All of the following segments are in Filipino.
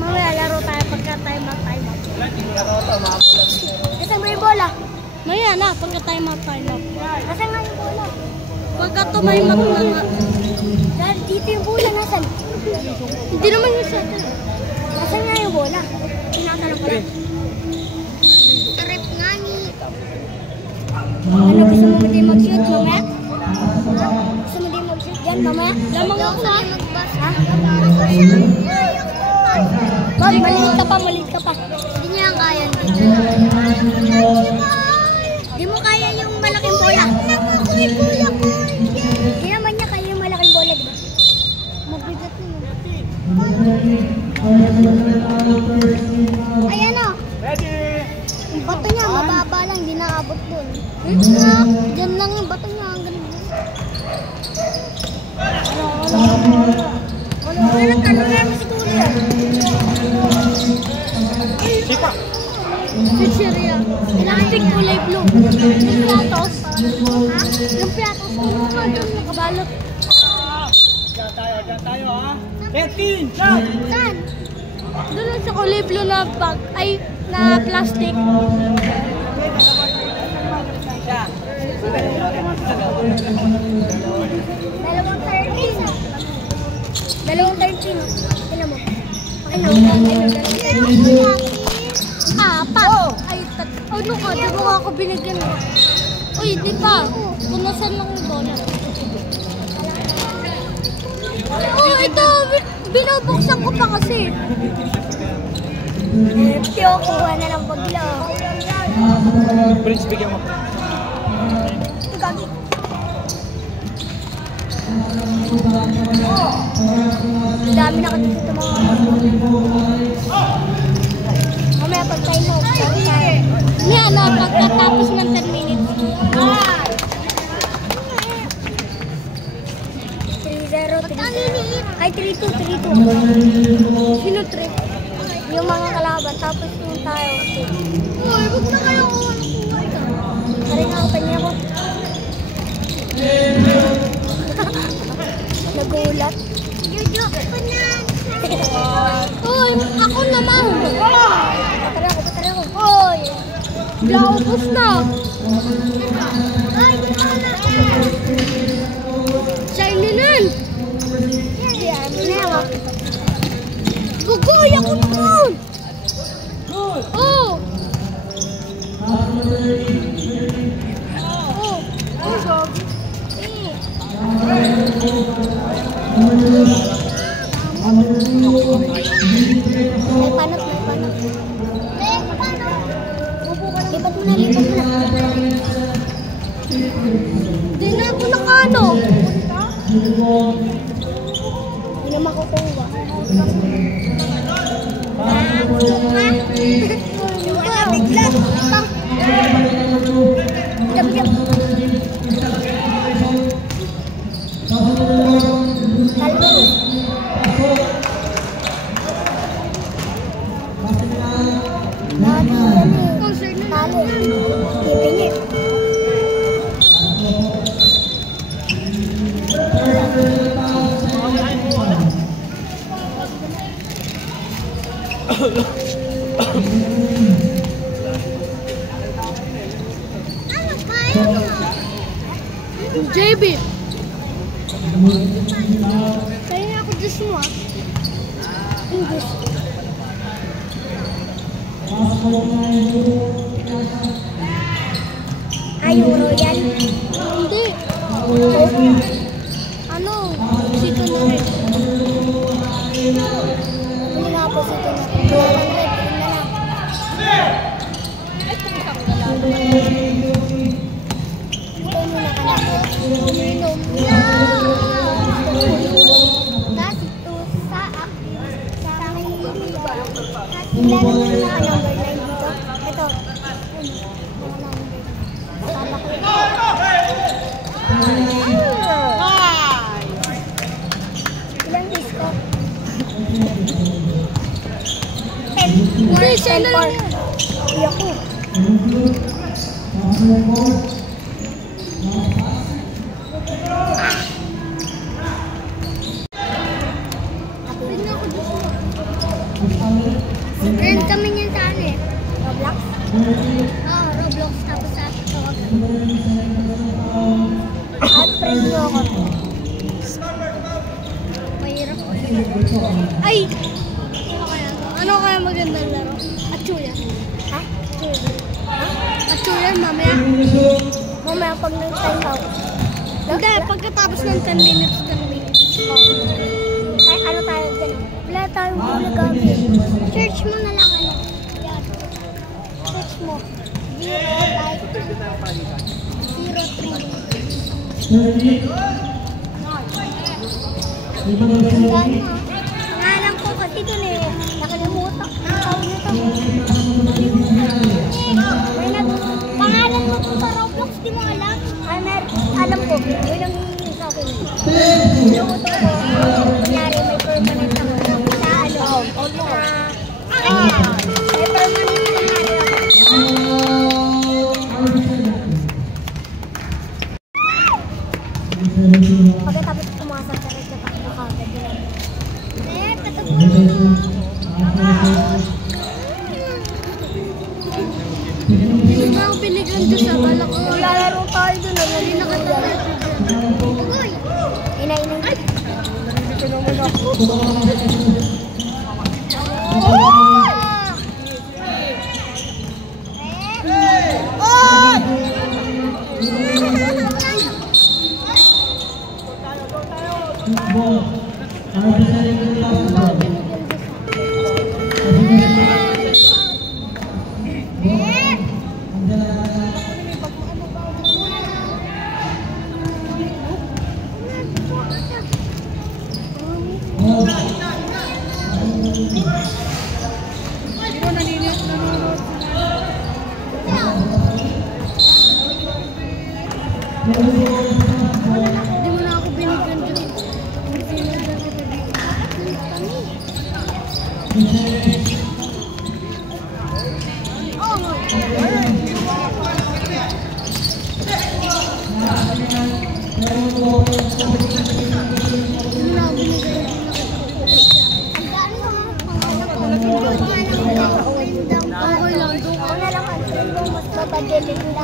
Mamaya laro tayo pagka time out. Kasi may bola. Maya na, pagka time out. Kasi nga yung bola. Pagka tumaymat na nga. Dahil dito yung bola, nasan? Hindi naman yung set. Nasan nga yung bola? Tinatanong ko lang. Trip nga ni. Ano, gusto mo din mag-shoot mamaya? Gusto mo din mag-shoot dyan mamaya? Lamang ako ha? Ha? Bob, maliit ka pa. Hindi niya ang kaya. Hindi mo kaya yung malaking bola. Hindi naman niya kaya yung malaking bola, diba? Mabigat yun. Ayan o. Yung bato niya, mababa lang, hindi naabot doon. Diyan lang yung bato niya, ang ganda. Ano namin siguro yan? Sipa! Pizzeria. Electric kulay blue. Yung platos. Ha? Yung platos. Yung nakabalot. Diyan tayo ha. 13! Saan? Saan? Doon sa kulay blue na bag. Ay, na plastic. Dalawang 13. Tignan mo. Apat. Ay, ano ka? Di ba ako binigyan mo? Uy, di pa. Punasan lang yung bola. Oh, ito. Binubuksan ko pa kasi. Tiyo, kuha na lang pagla. Prince, bigyan mo. Gagi. Ang dami na kasi ito mga mamaya pag time mo. Niya na, pagkatapos ng 10 minutes. 3-0, 3-0. Ay, 3-2. Sino trip? Yung mga kalaban, tapos yung tayo. Uy, huwag na kayo kuha ka. Saring ako, kanya ko. Nagulat. Jojo, panan. Uy, ako naman. Patara ko. Uy, blaubos na. Ay, wala. Shiny nun. Yan, yan. Bugoy ako naman. Oh. May panot. Lipat mo na. Hindi na ako nakano. Hindi na makukuha. Bigla. JB. Kaya ako gusto mo English. Ay, Euro yan? Hindi. Ano? Sito na rin. Hindi nga po sito na rin. 10 lang. Iyak ko. Roblox tapos sa akin tawagan. At friend nyo ako. Mahirap ko. Ay! Ano kaya magandang laro? Atsuya. Ha? Atsuya, mamaya. Mamaya pag nag-time out. Hindi, pagkatapos ng 10 minutes, 10 minutes. Ay, ano tayo dyan? Wala tayong nag-gamit. Search mo na lang ano. Yan. Search mo. 0 like 03. Pangalan ko kasi dun eh. Nakalimutan. Pangalan mo sa Roblox, di mo alam? Alam ko. Yun ang hihingin sa akin. Luto ko. Kunyari may permanent ako. Sa ano? Kanya. May permanent ako. Pagkatapos pumasok ka rin sa takbo ka agad yun. Hindi na ako binigyan doon sa balak ko. Lalaro tayo doon. Hindi nakatagal. Uy! Ina-ina. Ay! Hindi naman ako. Hindi mo na ako binigyan dyan.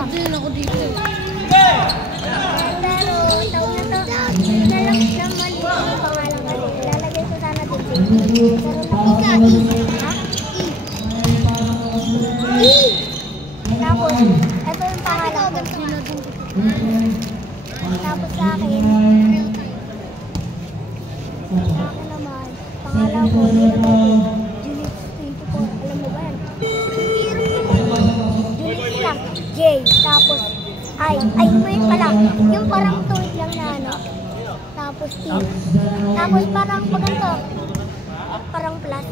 Hindi ako dito. Pero tawag na to, nalang na mali ang pangalan kasi. Ilalagay ko sana dito. Ika, ha? I. Tapos, ito yung pangalan ko. Tapos sa akin. Sa akin naman, pangalan ko. Juliet 24. Alam mo ba yan? Juliet lang. J. Tapos, ay, wait pala. Yung parang tuwid lang na ano. Tapos T. Tapos parang paganto. Parang plus.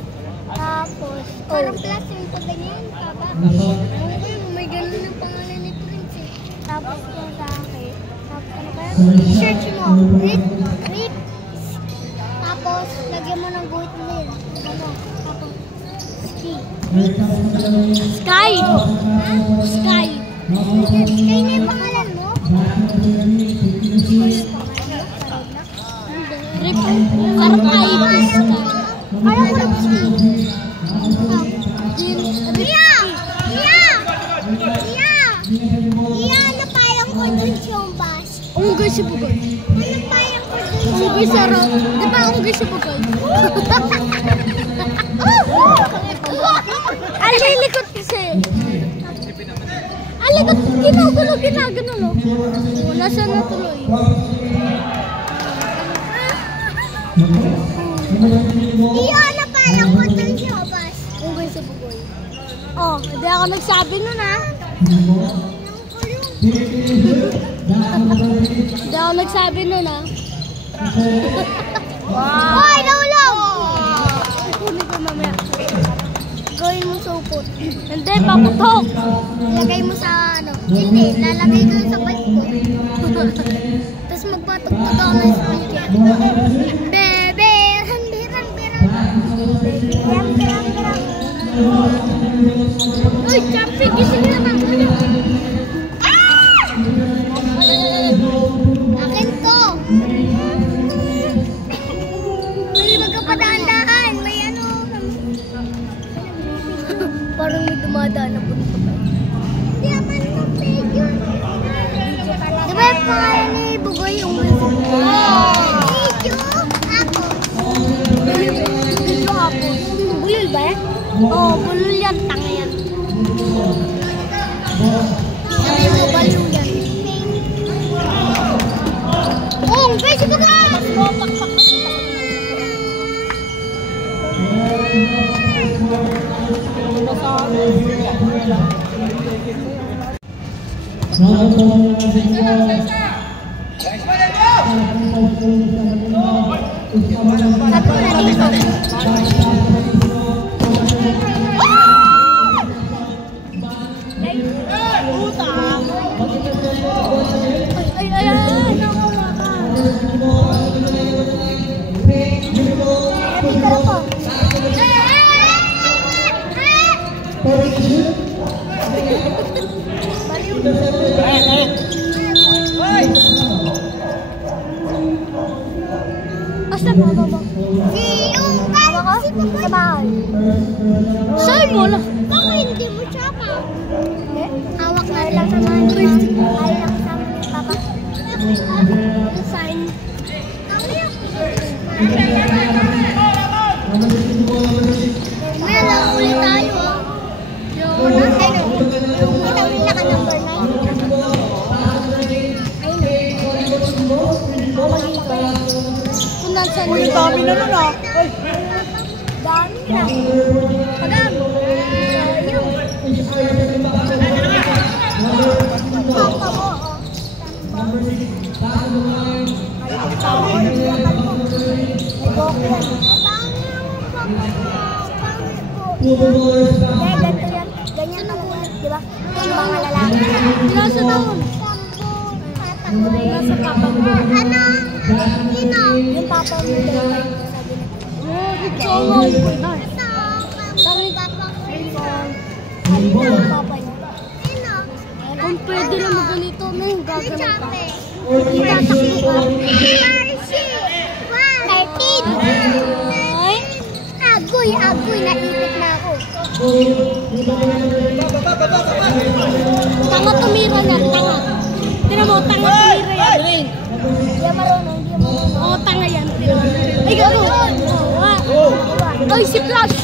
Tapos, parang plus yung pagganyan. May ganun yung pangalan ni Prince eh. Tapos yung sa akin. Tapos ano ba yun? Search mo. Read. Tapos, lagyan mo ng guhit mo yun. Ano? Tapos, ski. Sky. Sky. Sky na yung pangalan mo? Karapay. Parang ko Ria! Ria! Ano parang ko dun yung bus? Unggoy si Bugol. Ano parang ko dun yung unggoy sa rock? Di ba unggoy si Bugol? Alilikot kasi. Alikot, ginagano. Nasaan na tuloy? Iyon na parang ko dun siya, bas. Unggoy sa Bugoy. Oh, hindi ako nagsabi nun ha. Hindi ako nagsabi nun ha. Wow! Hoy, naulog! Kukunin ko mamaya. Gawin mo sa upot. Hindi, paputok. Lagay mo sa ano. Hindi, lalagay doon sa bike ko. Tapos magpatok-tok ako ng speaker. Bebe, rambiran. Uy, jumping, gising naman. Akin to. May magkapadaan-daan. May ano. Parang may dumadaan na punta pa. Oo, bulol yan. Tanga yan. Sabi mo, baliw yan. Oh, guys, ito ka! Oh, pakpak. Satu na dito. Asa ba ba? Sa bahay. Saan mo lang? Bakit hindi mo siya pa? Hawak na lang sa mga ay lang sa papa. Sign. May lang ulit tayo. Yung nasa yung itawin na ka number 9. Uy, dami na nun ah. Ay. Dami na. Pagam. Yung. Papa mo. Ganyan na ulit, di ba? Yung mga lalaki. Nasa taon? Nasa papa mo. Ano? Yung papa mo daw. Ito ang papa niya. Kung pwede lang maganito na yung gagawin ka. Itatakbo ka. 13. Agoy, naipit na ako. Tanga tumira niya, tanga. Tinan mo, tanga tumira yan. Hindi marunong, Oo, tanga yan. Ay, gano'n. Ay, si Flash.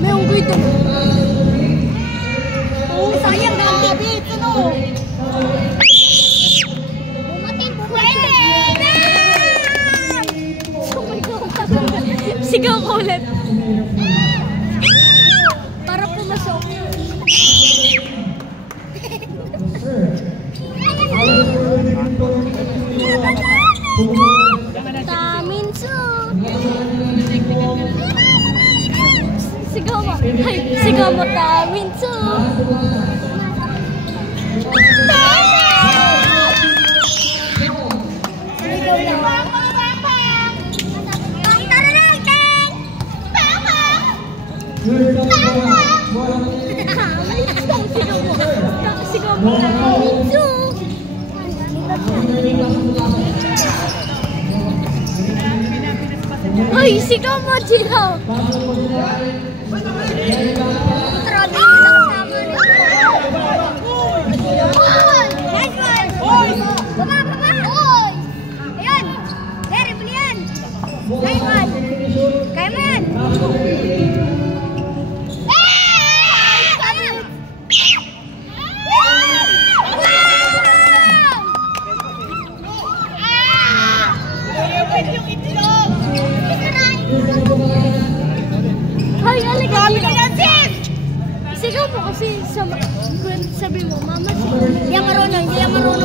May unggoy doon. Oo, sayang. Gabi, ito no. Sigaw ko ulit. Para pumasok. Taminsu. Sigaw mo. Ay, sigaw mo Taminsu. Sigaw mo Taminsu. Ay, sigaw mo, Gino! Trabi lang sama nito. Nice one! Baba! Oy! Ayan! There, ibuli yan! Nice one! Kaya mo yan! Ay, aligami ka yan, sis! Sigaw mo kasi sabi mo, mama, hindi yan marunong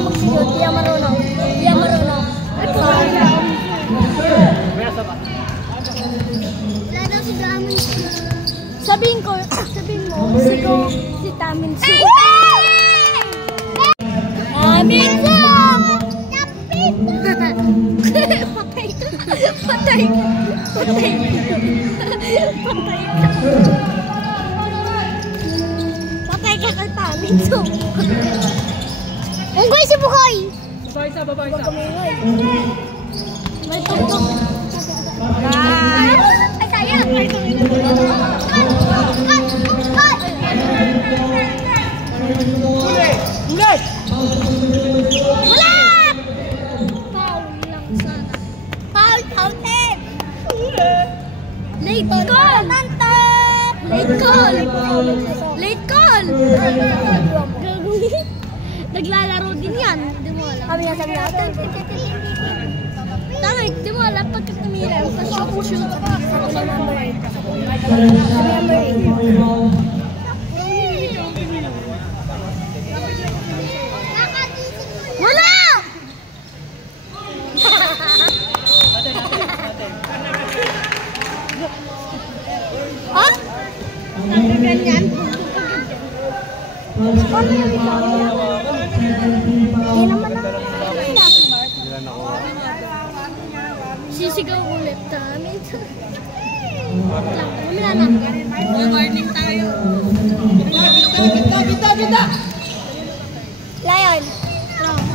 magsigod, hindi yan marunong. Wala daw si Taminsu. Sabihin mo, sigaw si Taminsu. Taminsu! Patay ka. Patay ka kay Taminsu. Unggoy si Bukoy. Baba isa. May tuktok. Ay, sayang. Ulit! Wala! Foul lang sana. Foul, 10. Ulit! Late goal! Late call! Late call! Naglalaro din yan. Di mo alam. Kami natin natin. Tama, di mo alam pagka tumira. Shoot. Sa number 8. Wala! Ha? Ganyan? Hindi naman sisigaw ulit namin. Wala na. Warning tayo. Gita! Lion.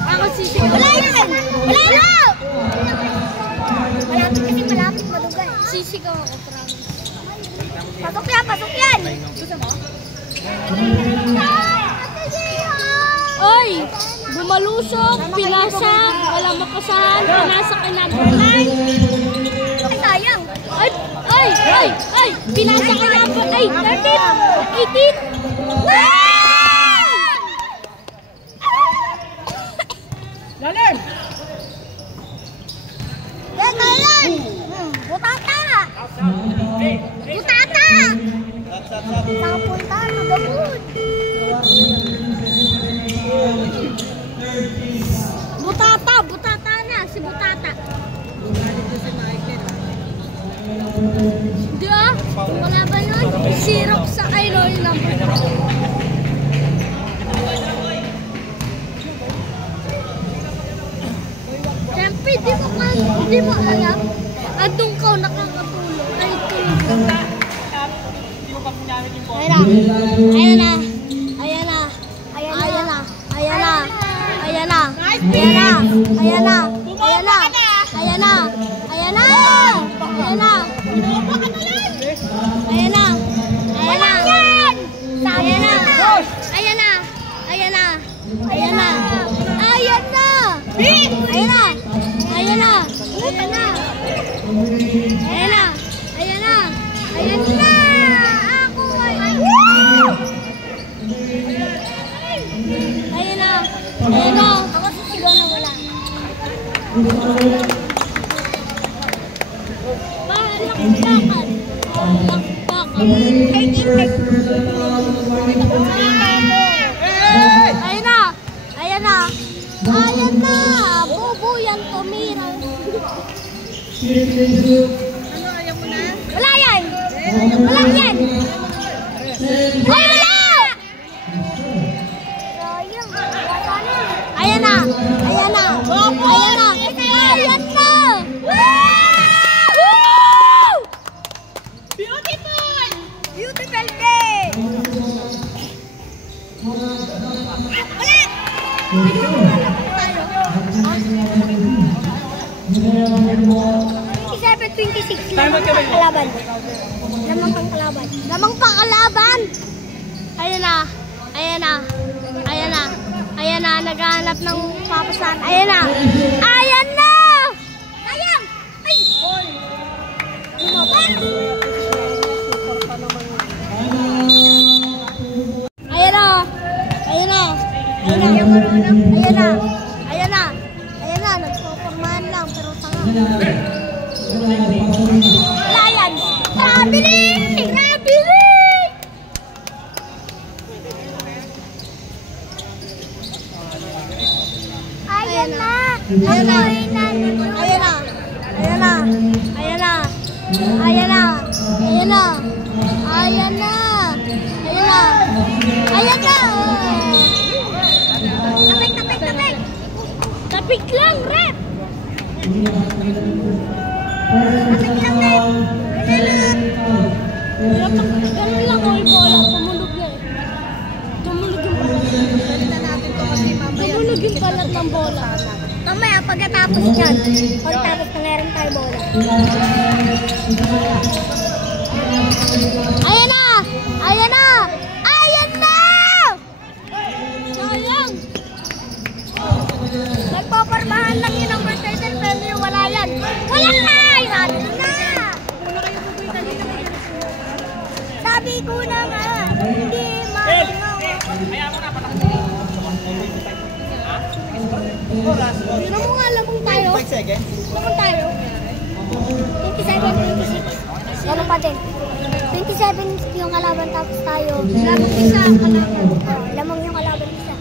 Ako sisigaw. Lion! Malapit kasi madugan. Sisigaw ako, promise. Pasok yan! Gusto mo? Oy! Bumalusok, pinasa, walang makasahan, pinasa ka number 9. Ay, sayang! Ay! Pinasa ka number 8, 13, 18. Lalim! Lalim! Butata! Saan punta? Magabud! Butata na, si Butata. Di ba? Wala ba yun? Sirok sa yung number. Siyempre, di mo alam. Andun ka nakakatulog. Ay, tulog ka. Ayan na. Ako sisigaw na wala. Ayan na! Bobo yan, tumira. Ano, ayaw mo na? Wala yan! Wala yan! Wala! Ayan na! Beautiful day! Wala! 27-26. Lamang pang kalaban. Ayan na, naghahanap ng papasan. Ayan na! Sayang! Ay! Ayan na, nagsopormahan lang, pero tanga. Wala yan! Nabili! Ayan na! Tapik lang, rep! Tapik lang, rep! Ganun lang ko yung bola, tumulog na eh. Tumulog yung balat ng bola. Mamaya, pagkatapos yan, pagkatapos na meron tayo bola. Ayan na! Sayang! Nagpaparmahan lang yun ang Mercedes, pero yung wala yan. Wala na! Sabi ko na nga. Hindi marunong. Sino mo nga lamang tayo? Lamang tayo. 27, 26. Ganun pa din. 27 yung kalaban tapos tayo. Lamang isa ang kalaban. Oh, lamang yung kalaban isa.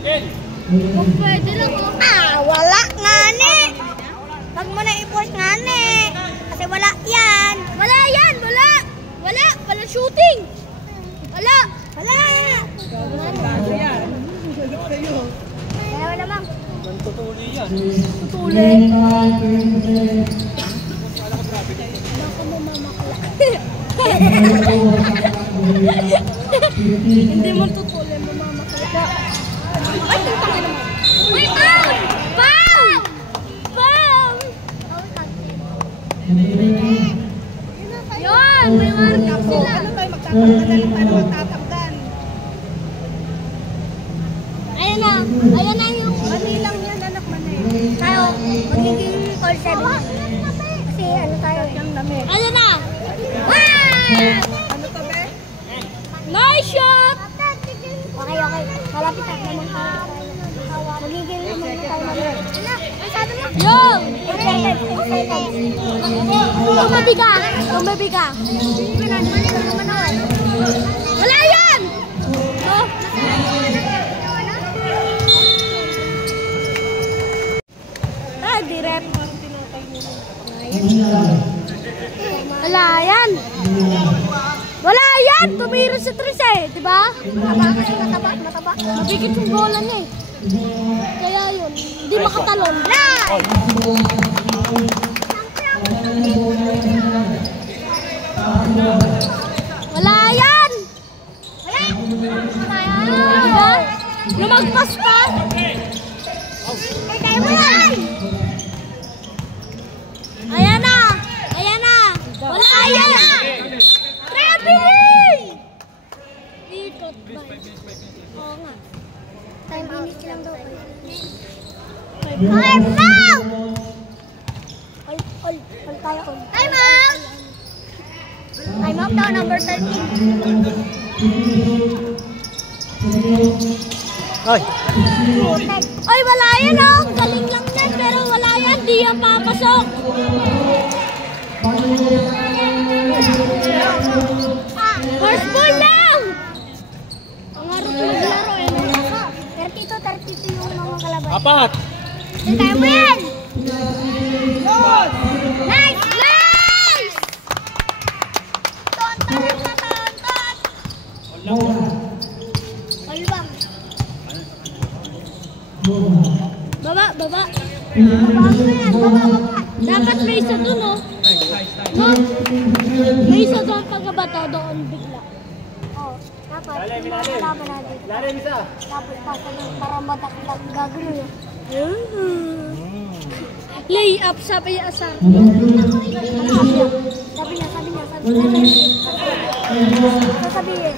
Kung pwede lang oh. Wala nga ne. Wag mo na i-force nga ne. Kasi wala yan. Wala yan. Wala. Wala. Wala shooting. Wala. Wala. Kaya naman. Tutuli yan. Tutuli. Baka mo mamakla. Hindi mo tutuli, mamamakla. Ay, tanga naman. Uy, pound! Pound! Pound! Yun, may markup sila. Ano tayo magtatanggal? Paano magtatanggal? Ayan na. Ayan na yung Manilang yan, anak man eh. tayo. Magiging all 7. Kasi ano tayo eh. Ayan na. Wow! Ano to, be? Nice shot! Okay, okay. Malapit na naman tayo. Magiging naman na tayo mag-work. Yung! Tumabi ka! Tumabi ka! Wala yan! Oh. Direct. Wala yan! Wala yan! Tumiro sa tres eh, di ba? Mataba kasi mataba. Mabigit yung bola niya eh. Kaya yun, hindi makatalon. Wala yan! Wala yan! Diba? Lumagpas pa! Kaya mo yan! Ayan na! Ayan na! Wala yan! Traveling! Ikot ba? Oo nga. 5 minutes lang daw. Time out! All tayo on. Time out! Time out daw, number 13. Ay! Ay, wala yan oh! Galing lang yan, pero wala yan. Di yan papasok. First ball lang! Ang harap maglaro eh. 32 yung mga kalaban. Apat! Kaya mo yan! Nice! Nice! Tonton! Palbang! Baba! Baba mo yan! Baba! Dapat may isa dun oh! No? May isa doon pagkabato doon bigla. Oh, dapat yung mga kalaban natin. Lalim isa! Dapat pasa doon para mataktak gagano yun. Lay up sabi niya sa. Sabi niya. Sasabihin.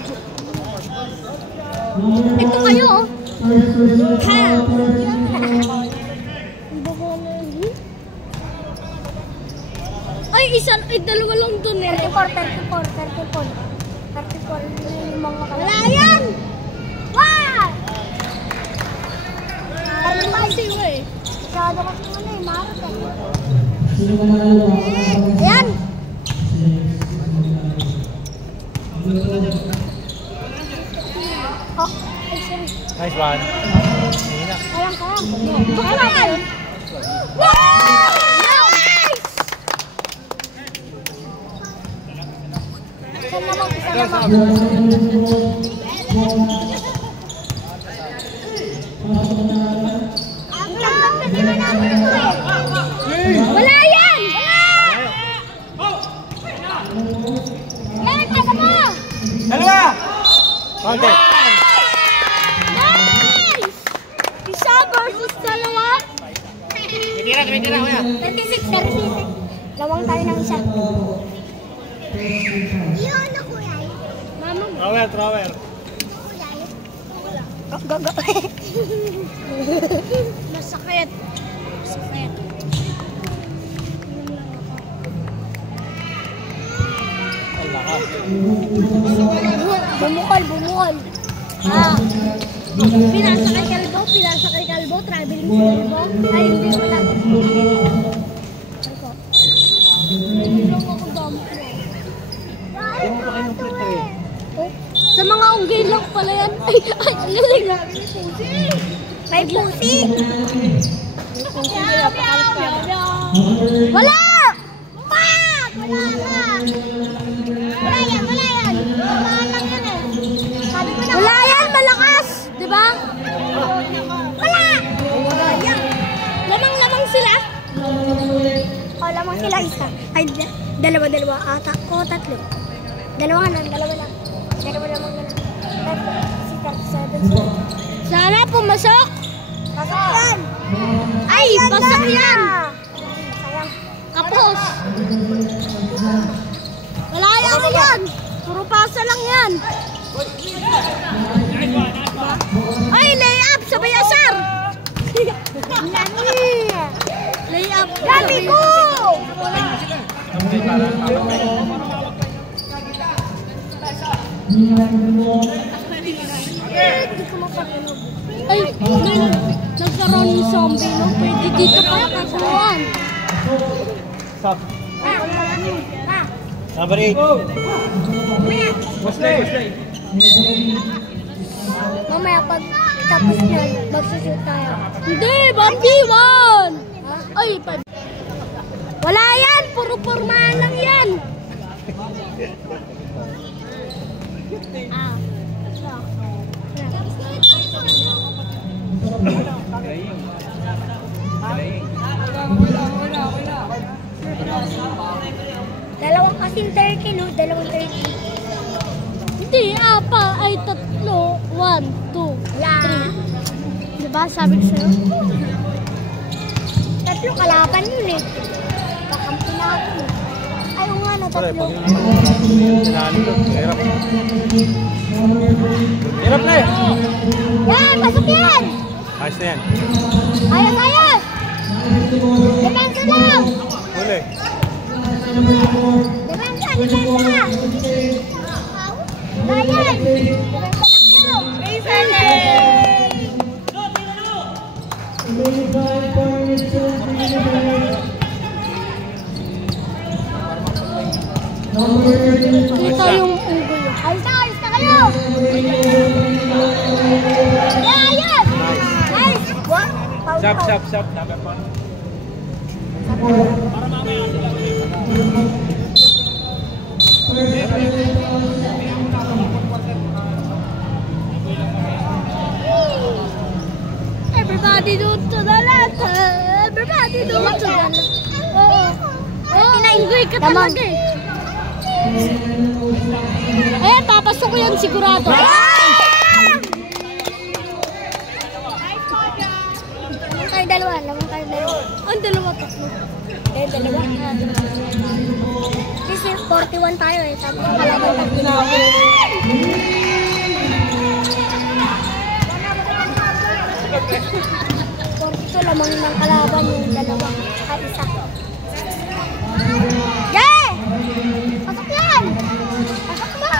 Ito kayo oh. Ha! Ay, dalawa lang dun eh. 34. Yung mga kalaban. Wala yan! Wow! 35 eh. Masyado kasi ano eh, marot eh. Ayan! Oh, ay sorry. Nice one. Hina. Kayang. Bakla kayo. Wow! Nice! Isa naman. Ang ganda kasi namin ito eh. Wala yan! Yan, taga mo! Dalawa! Okay. Nice! Isa versus dalawa. Tumitira, kuya. 36. Lawang tayo ng isa. Iyon na kuya. Mama. Thrower. Gaga. Masakit. Ang lakas. Bumukol. Ah. Pinasa kay Kalbo, traveling si Kalbo. Ay, hindi wala. Hindi lang ako dami. Sa mga unggay lang pala yan. Ay, lilig na. May pusi. Wala! Wala yan. Wala yan, malakas! Diba? Wala! Lamang sila? Oh, lamang sila isa. Ay, dalawa ata. O, tatlo. Dalawa lang. Dalawa lamang na. 37. Sana pumasok. Pasok yan. Ay, pasok yan. Kapos. Wala yan. Puro pasa lang yan. Ay, lay-up. Sabay asar. Lay-up. Gabi ko. Ay, nagkaroon ng zombie, no? Pwede dito pa kakakuhan. Stop. Number 8. Wesley. Mamaya pag tapos yan, magsushoot tayo. Hindi, 1v1! Ay, wala yan! Puro pormahan lang yan! Dalawang kasing turkey, no? Dalawang turkey. Hindi, ay tatlo. 1, 2, 3. Diba? Sabi ko sa'yo. Tatlo kalaban yun eh. Kakampi na ako eh. Ayaw nga na tatlo. Hirap na eh. Yan! Pasok yan! Ayos na yan. Ayos! Depensa lang! Huli. Depensa! Ryan! Depensa lang kayo! Kita yung unggoy. Ayos na kayo! Ayos! Nice! Shop. Number 1. Everybody do to the left. Everybody do to the left. Oo. Unggoy ka talaga eh. Ayan, papasok ko yan sigurado. Lamang tayo dalawa. Ang dalawa tatlo. Dalawa. Kasi 41 tayo eh. Tapos kalaban tatlo na ako. 42 lamang ng kalaban yung dalawa. At isa. Yay! Pasok yan! Pasok mo!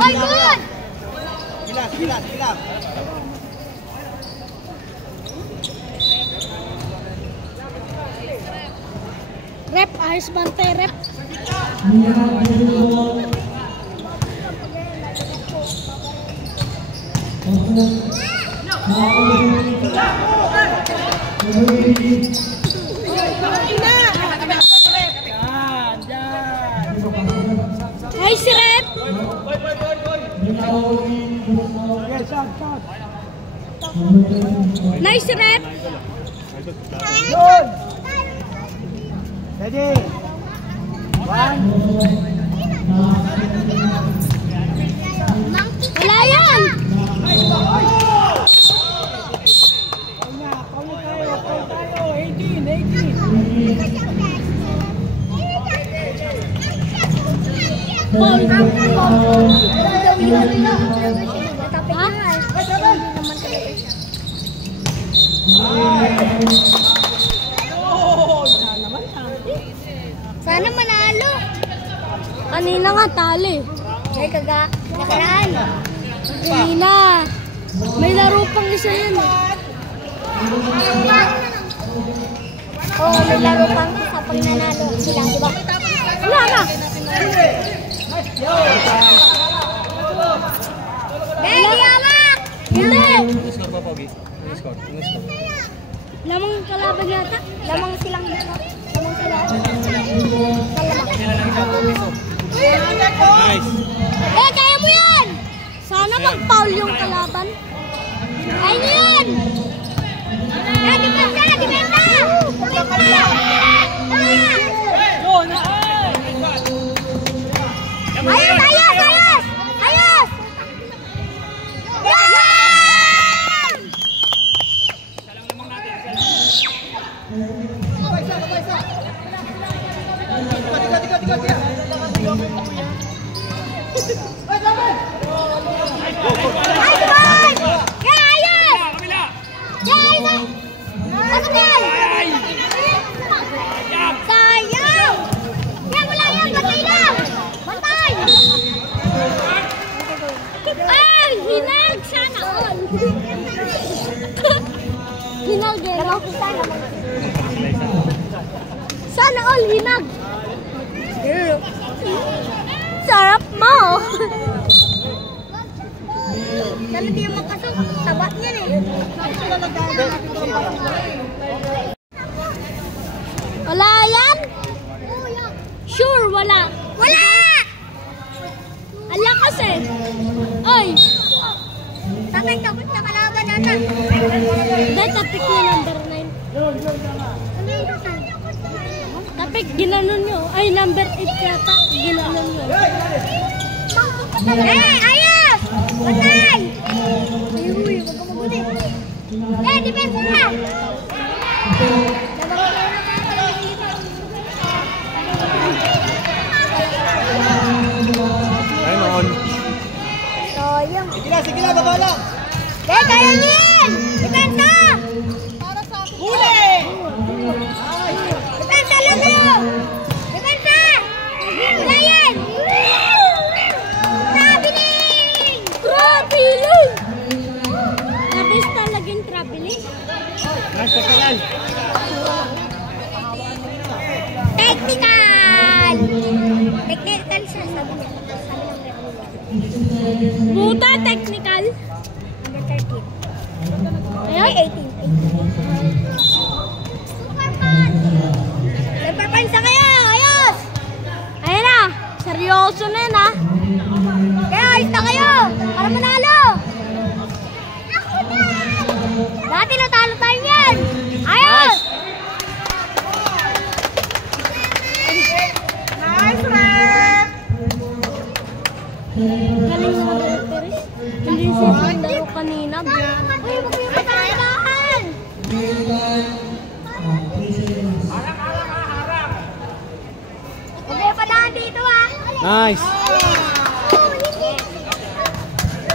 Oy, good! Gilas. Rep, ayos bante, rep. Nice rep. Nice rep. Ready? 1. Wala yan! Sana manalo. Kanina nga tali. Ay, nakaraan. Kanina. May laro pang isa yan. Oo, may laro pang isa pag nanalo sila, di ba? Wala na. Hindi, yamak! Hindi. Ano score pa, Pogi? Ano score? Lamang kalaban yata. Lamang silang dalawa. Lamang sila. Nice. Kaya mo yan! Sana mag-foul yung kalaban. Kaya nyo yan! Dipenta! Dipenta! Ayos! Ayos! Ayos! Ayos! Hinag eh, no? Sana all hinag. Sarap mo. Sana di yung makasok. Tabat niyan eh. Wala yan? Sure, wala. Wala! Ang lakas eh. Oy. Tapos takot na kalaban natin. Dahil tapik na number 9. Ano yung kasal? Tapik, ginanon nyo. Ay, number 8 yata. Ginanon nyo. Ayos! Patay! Uy, huwag ka mabuti. Defense na! Ayun on. Sayang. Sige na, baba lang. Kaya niyo yan! Depensa! Huli! Depensa lang kayo! Depensa! Wala yan! Traveling! Traveling! Nabis talagang traveling. Nice, technical. Technical! Technical siya, sabi niya. Buta, technical. Number 13. Ayun. 18. Nagpapansa kayo! Ayos! Ayun na. Seryoso na yan, ha? Kaya ayos na kayo! Para manalo! Dati natalo tayo yan! Ayos! Nice, Rep! Galing sa referee. Hindi siya sundalo kanina. Uy, huwag yung patayan! Huwag yung patayan dito, ha! Nice.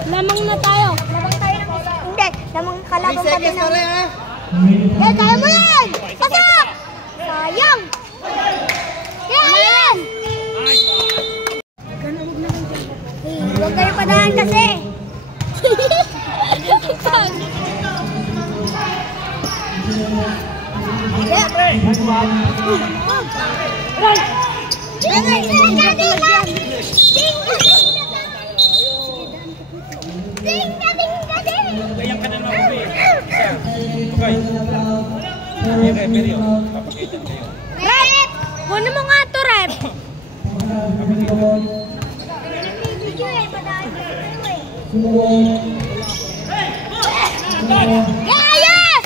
Lamang na tayo. Lamang tayo ng isa. Hindi, lamang kalaban pa din ng... Kaya mo yan! Pasok! Sayang! Kaya yan! Huwag kayo padahan kasi! Ganyan ka na lang, Pogi. Okay. Referee, papakita kayo. Rep! Kunin mo nga to, Rep. Ayos!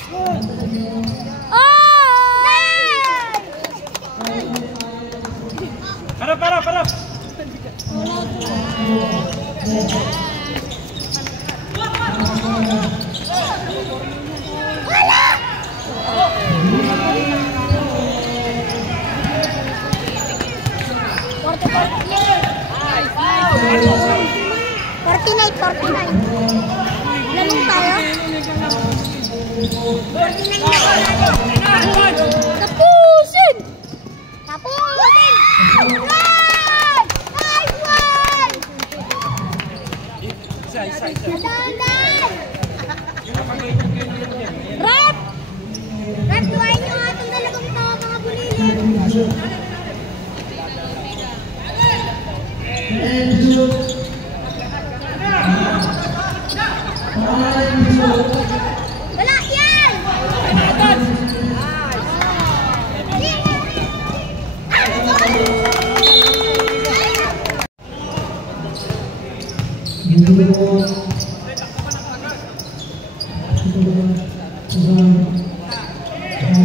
Oh! Harap! Wala! Lamang tayo. Tapusin! Tapusin! Run!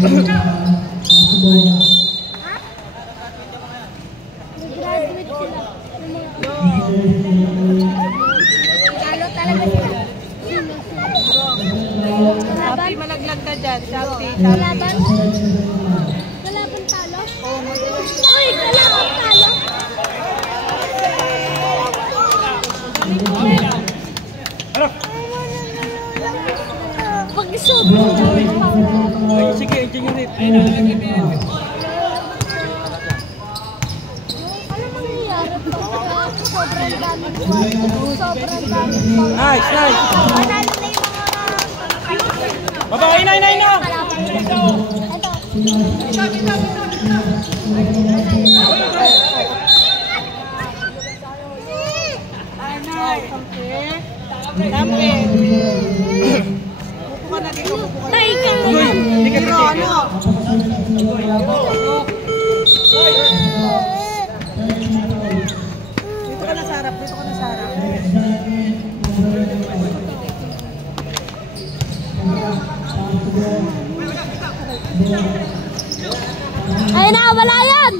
Graduate sila. Talo talaga sila. Kalaban? Malaglag ka dyan. Kalaban? Kalaban talo? Uy, kalaban talo? Pag sobrang Ay, sige, engineer. Ayun na, ano mangyayari pag sobrang daming ball? Sobrang daming ball. Nice, nice. Panalo na yung mga... Baba, inay. Hindi ka Dito ka na sa harap. Ayun na, wala yan!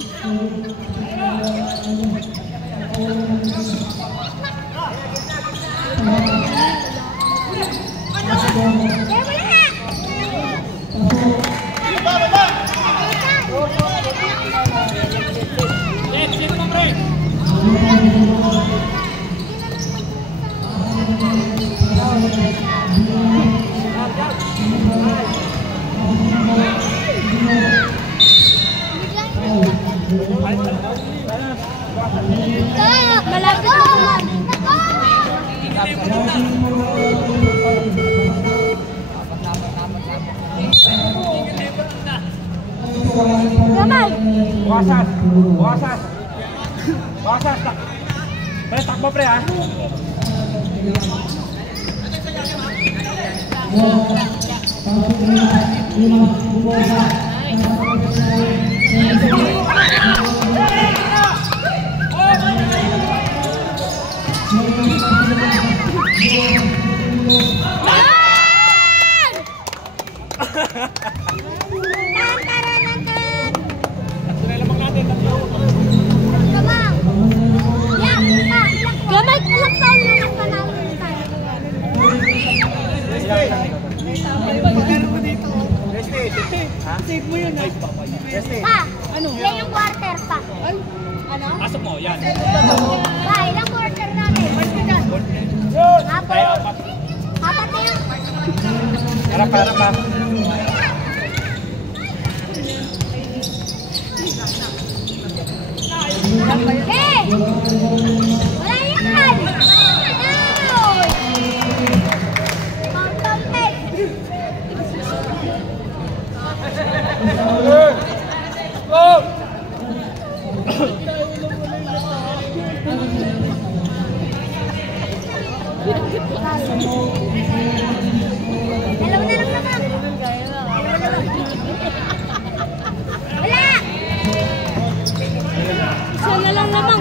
Malapit na. Gamay. Wasas. Pre, takbo pre ha. Gamay, ilang taon na lang panalo tayo. Save mo yun, ha? Pa, yan yung quarter pa. Ano? Pasok mo, yan. Pa, ilang quarter natin? Apat. Apat na yun. Harap pa. Hey! Wala yan! Ay! Pagkampay! Dalawa na lang naman. Wala! Isa na lang naman.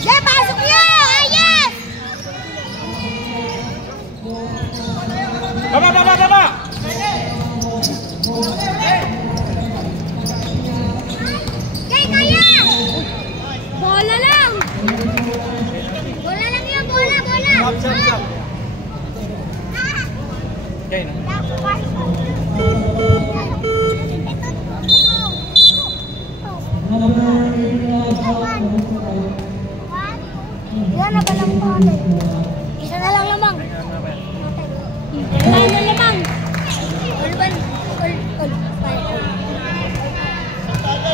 Yeah, pasok niyo! Ayos! Baba! Jay, kaya! Bola lang! Bola lang yun, bola! Stop. Okay na. Yan na ba lang po? Isa na lang lamang. Tayo na lamang.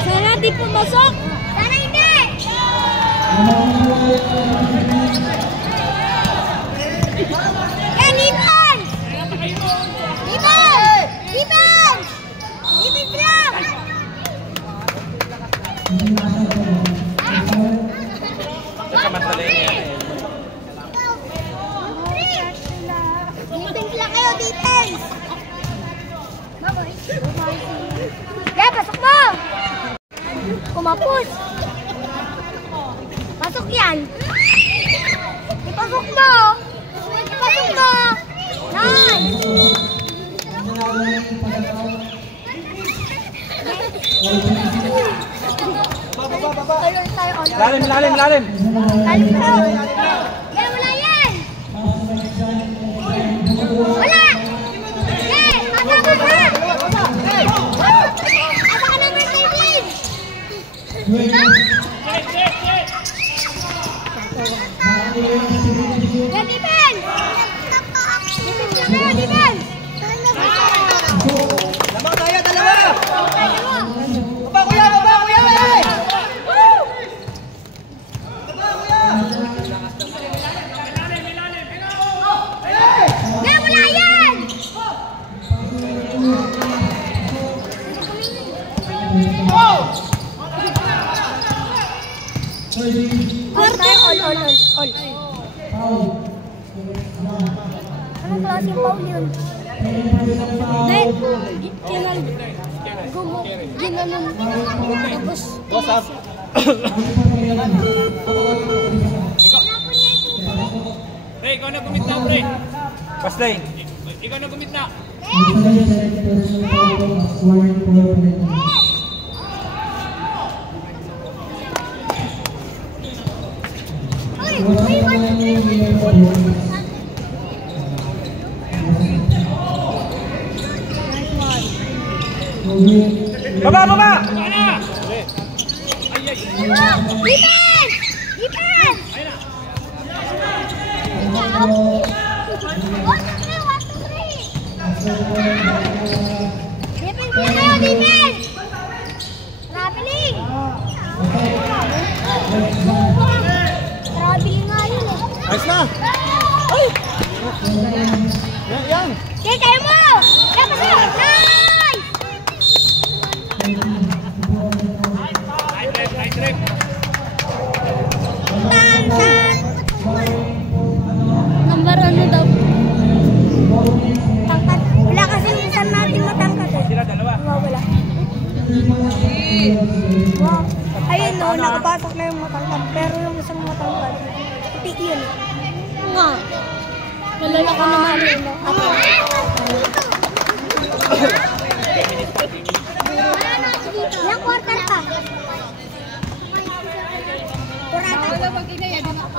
Sana di pumasok. Sana hindi. Yan, Libon! Libon lang! Nagkamatali niya yan. Defense lang kayo, defense! Yeah, pasok mo! Kumapos! Pasok yan! Ipasok mo! Ipasok mo! Yan! Lalim, lalim, lalim. Lalim bro. Yan, wala yan. Wala. Yan, pasa ka na. Pasa ka na, Mercedes. Yan, defense. Defense lang kayo, defense. Dalawa tayo, dalawa! Baba kuya, baba kuya! Yan, wala yan. All. Anong klaseng foul yun? Hindi. Ginanon. Tapos, Boss, Pre, ikaw na gumit na, pre. Paslay. Ikaw na gumit na. Baba, baba! Ana! Defense! Defense! Defense! Traveling! Traveling nga yun eh. Ayos na! Yan! Okay, kaya mo! Kaya mo! Nice! High trip. Tan! number ano daw? Tangkat. Wala kasi minsan natin matangkat eh. Sila dalawa. Wala. Wow. Ayun no, nakapasok na yung matangkat. Pero yung isang matangkat, puti yun eh. Nga. Kalala ko naman yun. Ilang quarter pa? Kurata.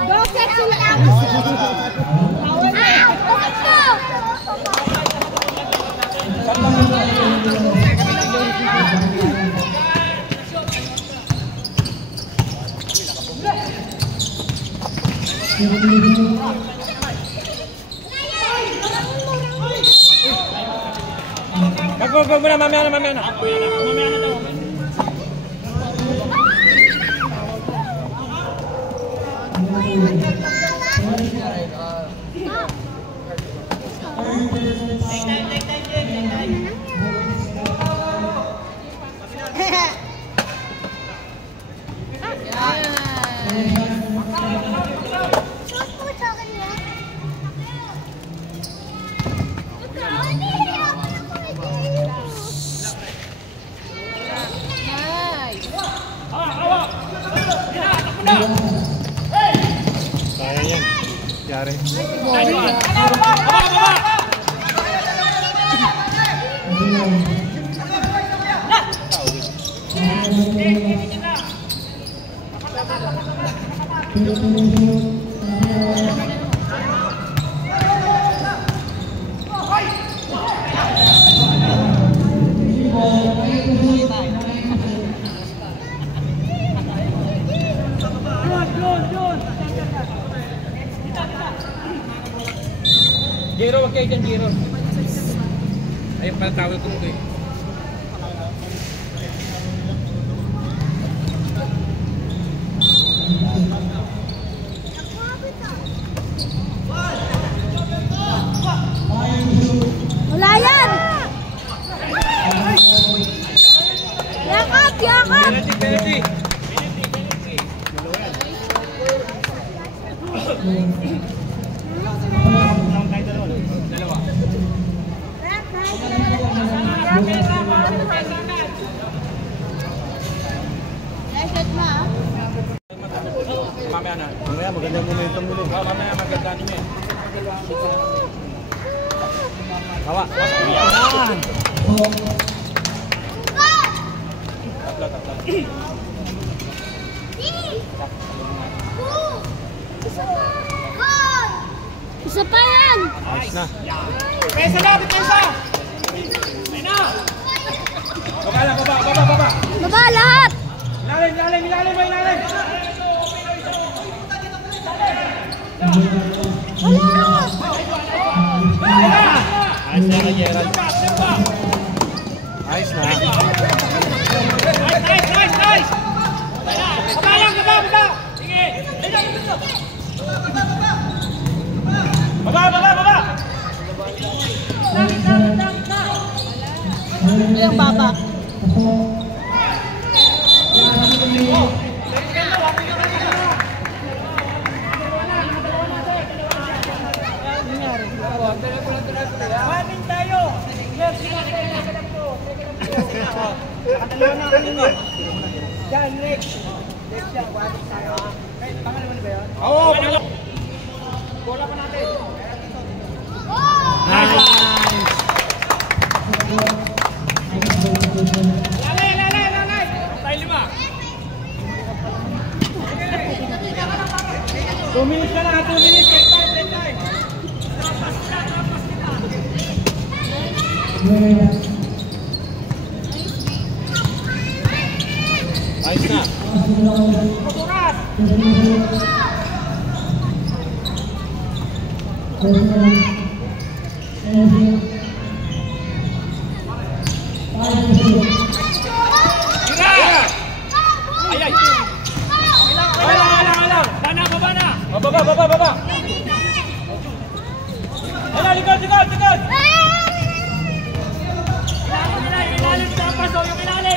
Go, sexy lang. Go muna, mamaya na. Yari. Giro, wag kayo dyan, Giro. Ayun pala tawag ko eh. Wala yan! Yakap! Penalty. Dalawa. Mamaya na. Mamaya maganda yung momentum nila. Mamaya maganda niya. Bawa. Yan! Tatlo. Isa pa yan! Ayos na. Pesa na, pesa! Ayun na! Baba lang, baba! Baba lahat! Ilalim ba, ilalim? Ayos na kay Gerald. Ayos na. Nice! Baba lang, baba! Sige! Baba! Yung baba. Maning tayo! Nakatalawa na kanino. Diyan, next. Next yan, wating tayo. Tama naman ba yun? Oo! Bola pa natin. Nice! Lalay! Tayo 5. 2 minutes ka na, 2 minutes. Take time. Ayos na. Ay! Baba! Wala, likod! Ilalim sa paso, yung ilalim!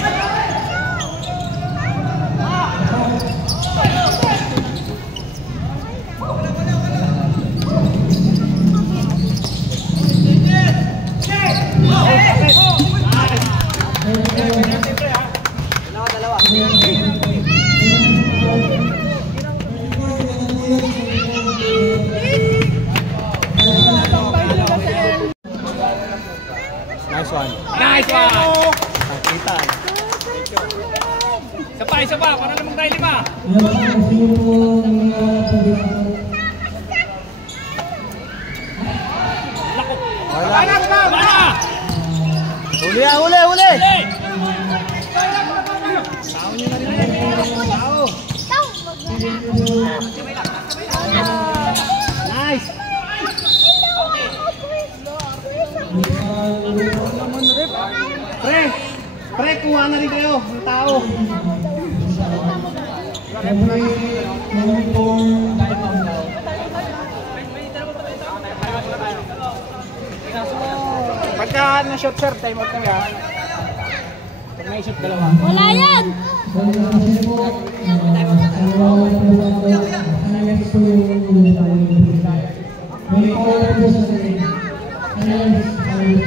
Nice one. Nakita. Isa pa, para namang tayo 5. Wala! Huli! Nice! Pre, kuha na rin kayo ng tao. Pagka na-shot sir, time out kami ha. Pag na-shot dalawa. Wala yan! Wala yan!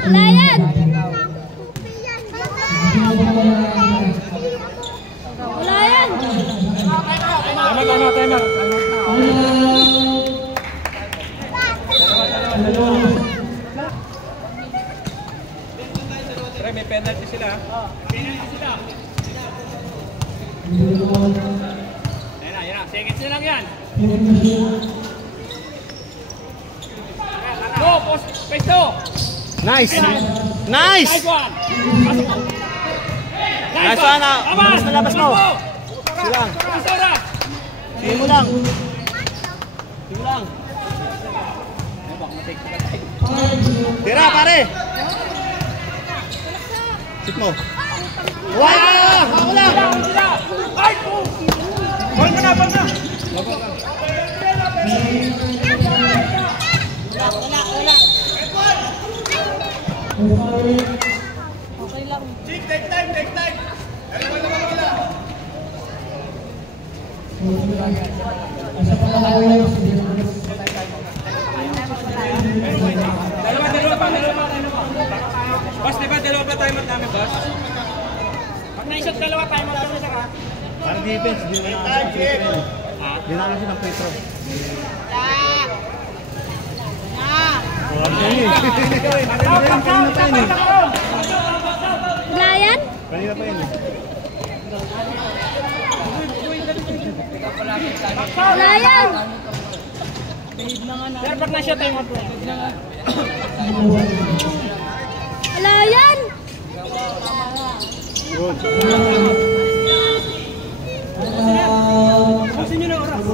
Wala yan! Timer. Pre, may penalty sila. Ayan na. Seconds na lang yan. Go, post, peso. Nice! Nice one. Nice one, labas mo. Silang. Sige mo lang. Tira, pare. Shoot mo. Wow! Ako lang. Ay! Ball mo na. Wala. Okay lang. Take time. Boss, di ba dalawa pa timeout namin, boss? Pag na-shot dalawa timeout kami siya ka. Para defense, di na namin siya ng free throw. Wala yan? Kanina pa yun. Wala yan! Pero pag na-shot tayo mga play. Wala yan! Kasi nyo na oras.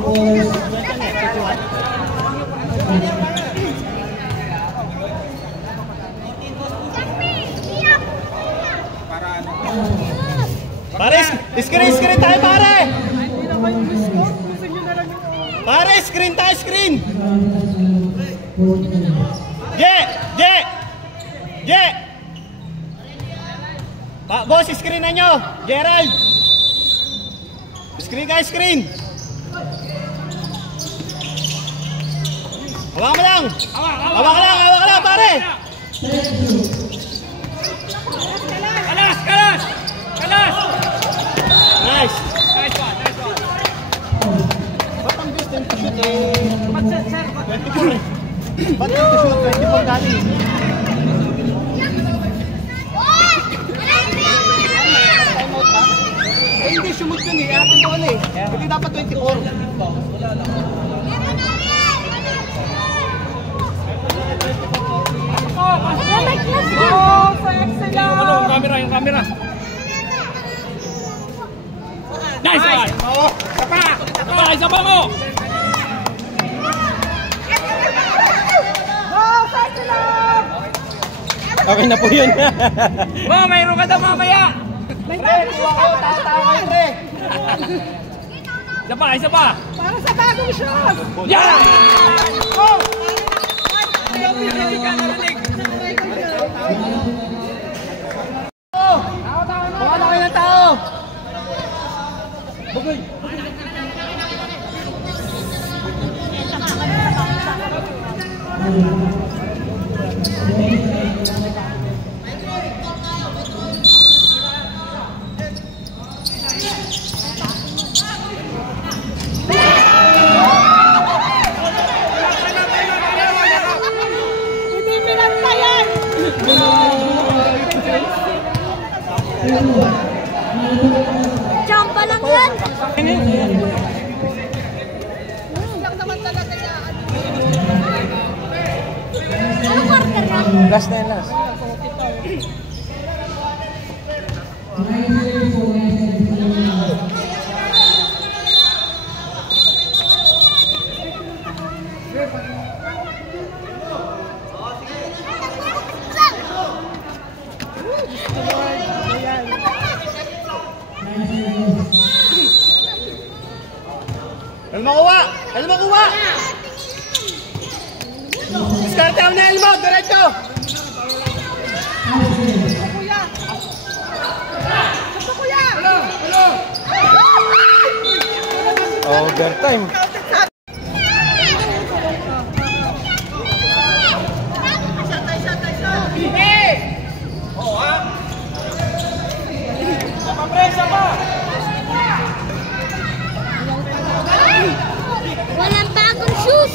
Pare, screen tayo pare! Pare, screen tayo, screen! Je! Boss, screen na nyo! Gerald! Screen kayo, screen! Hawakan mo lang! Hawakan lang, pare! Kalas! Nice! Nice one. Ba't ang distance to shoot eh? 24 eh. Ba't yung to shoot 24 galing? Eh hindi, sumot yun eh. Atin doon eh. Hindi dapat 24. Yung camera. Nice one. Isa pa mo. Okay na po yun. Mayroon ka daw mamaya. Tawa kayo, Isa pa. Para sa bagong shot! Yeah! Baka kayo ng tao! Hindi pinagpa yan! Champa lang yan! Lang naman talaga yan. Ano quarter na? Last na yun, last. Elmo kuha! Diskarte ako na Elmo! Diretso! Overtime. Walang bagong shoes!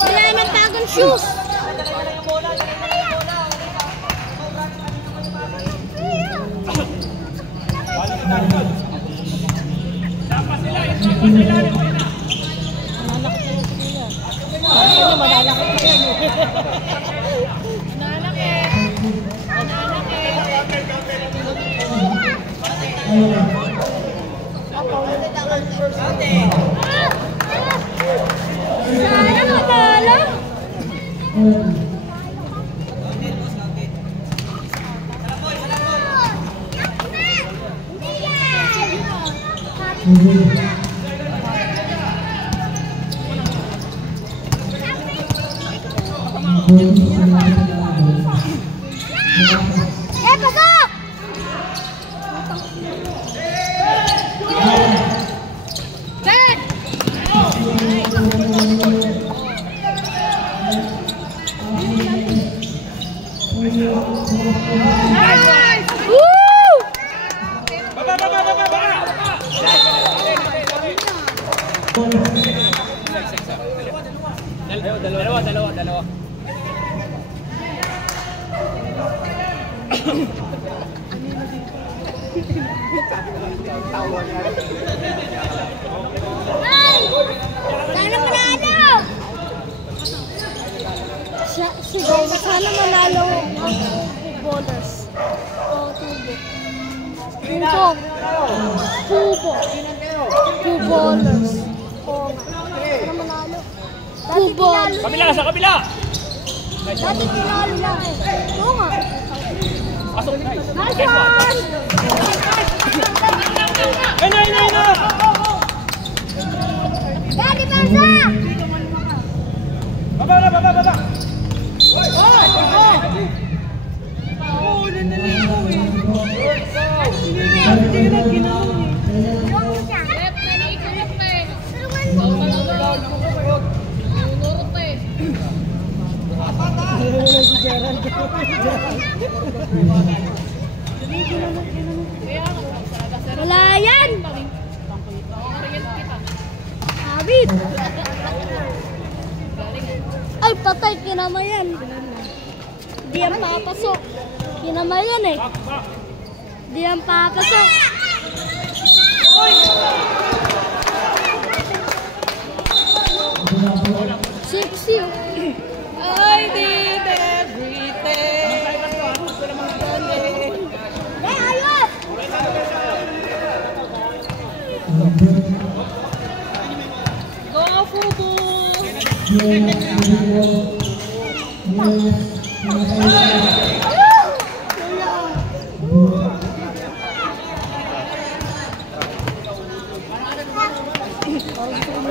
Wala nang bagong shoes! Sayang matala! Pasok! Dalawa. Sana manalo! Sige, sana manalo ang bowlers. O, tubo. Two bowlers. Oo nga. Sana manalo. Two bowlers. Kabila, sa kabila! Dati tinalo lang eh. Oo nga. Pasok. Nice one! Ayun! Dali, Benza! Baba! Wala yan! Habit! Ay, patay, kinamayan. Di yan papasok. Kinamayan eh. Di yan papasok. Sexy. I did everything. Ayos! Go, Fubu.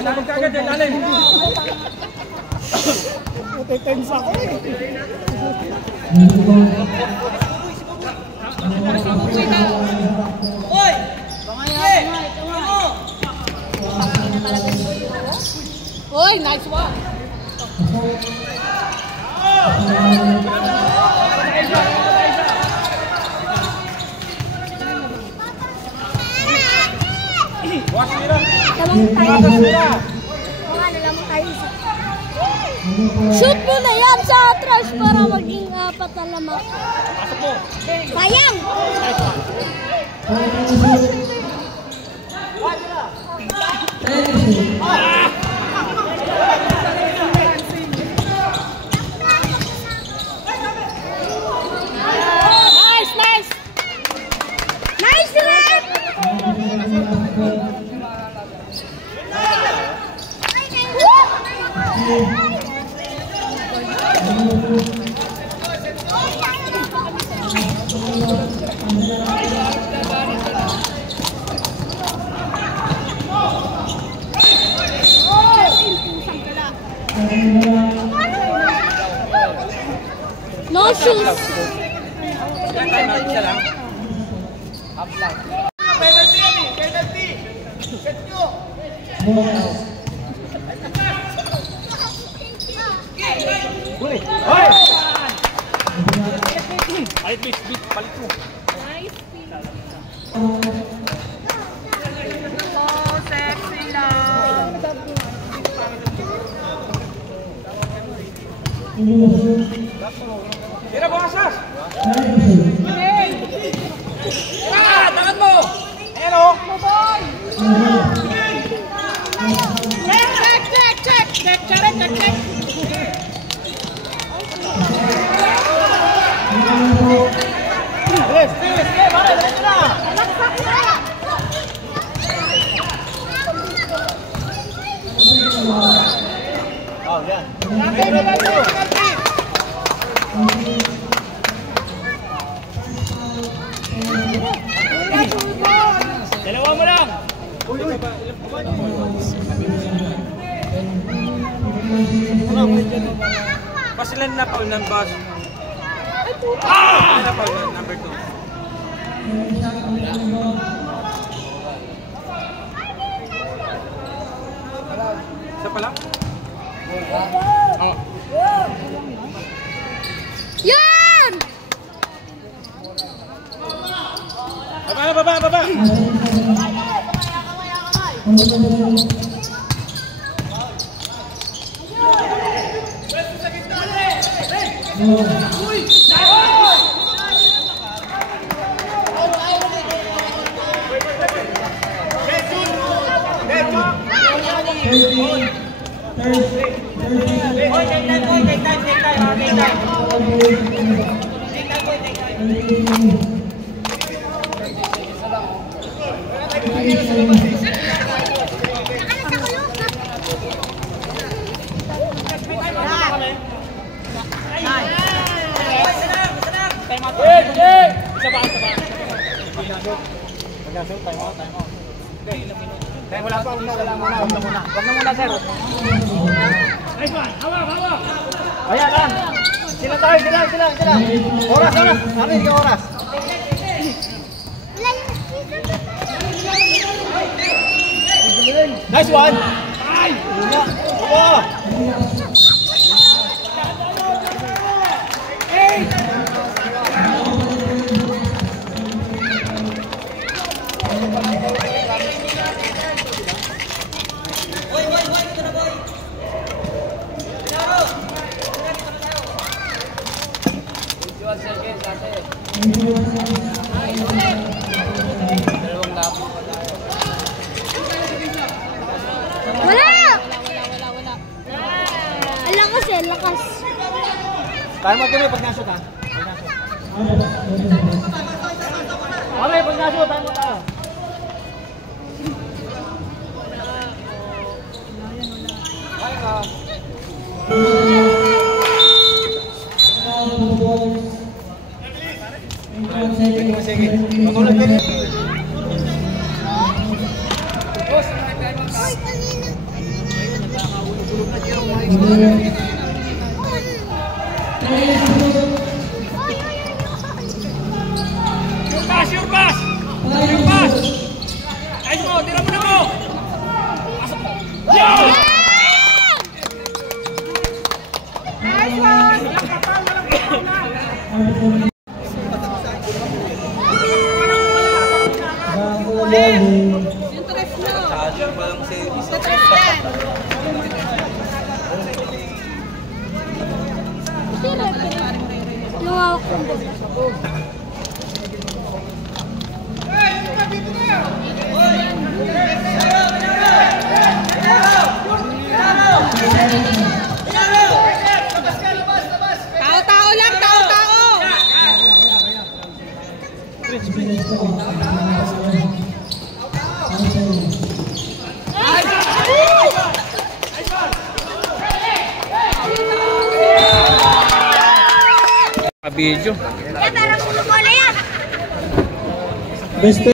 Lagot ka agad yan, Alin. Oy, nice one. Bukas nila. Lamang tayo. Bukas nila. Oo nga, lamang tayo isa. Shoot mo na yan sa trash para maging apat na lamang. Pasok mo. Sayang! Nice. Nice, Red! No shoes. Timeout siya lang. Hoy! Palit, bis, palit mo. Oh, sexy lang. Tira, bukas! Tangan mo. Ayan o! Check. Dalawa mo lang! Pasilan na pa ng boss. Na pa number 2. Isa pa lang? Oh. Yan! Baba! Ayan lang. Sila tayo, sila. Oras. Ano yung oras? Nice one! Ay! Una! Oo! Wala! Ang lakas eh, lakas. Tayo mo kami pag nasot ha. Okay, pag nasot, tayo mo tayo. Sige. Matulad ka rin. Your pass! Ayos mo, tira mo na mo! Yung hawak ko. Tao-tao lang, tao-tao! Video. Pero bola yan! Beste